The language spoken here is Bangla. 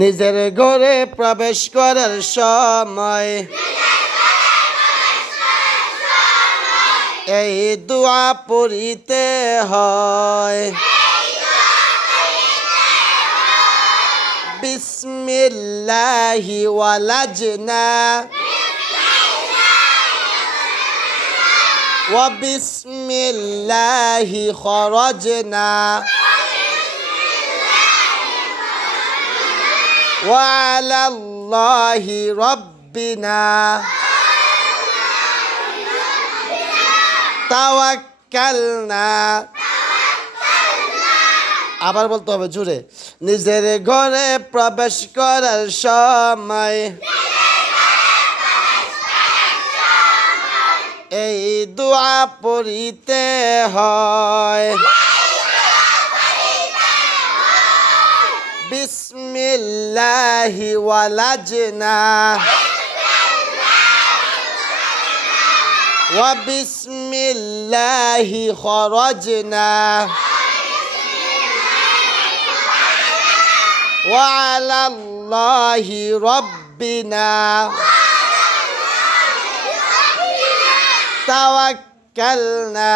নিজের ঘরে প্রবেশ করার সময় এই দোয়া পড়িতে হয়। বিসমিল্লাহি ওয়ালাজনা ওয়া বিসমিল্লাহি খরাজনা ওয়া আলাল্লাহি রাব্বিনা তাওয়াক্কালনা। আবার বলতে হবে জুড়ে। নিজের ঘরে প্রবেশ করার সময় এই দোয়া পড়িতে হয়। বিসমিল্লাহি ওয়ালাজনা ওয়া বিসমিল্লাহি খরাজনা ওয়া আলাল্লাহি রাব্বিনা তাওয়াক্কালনা।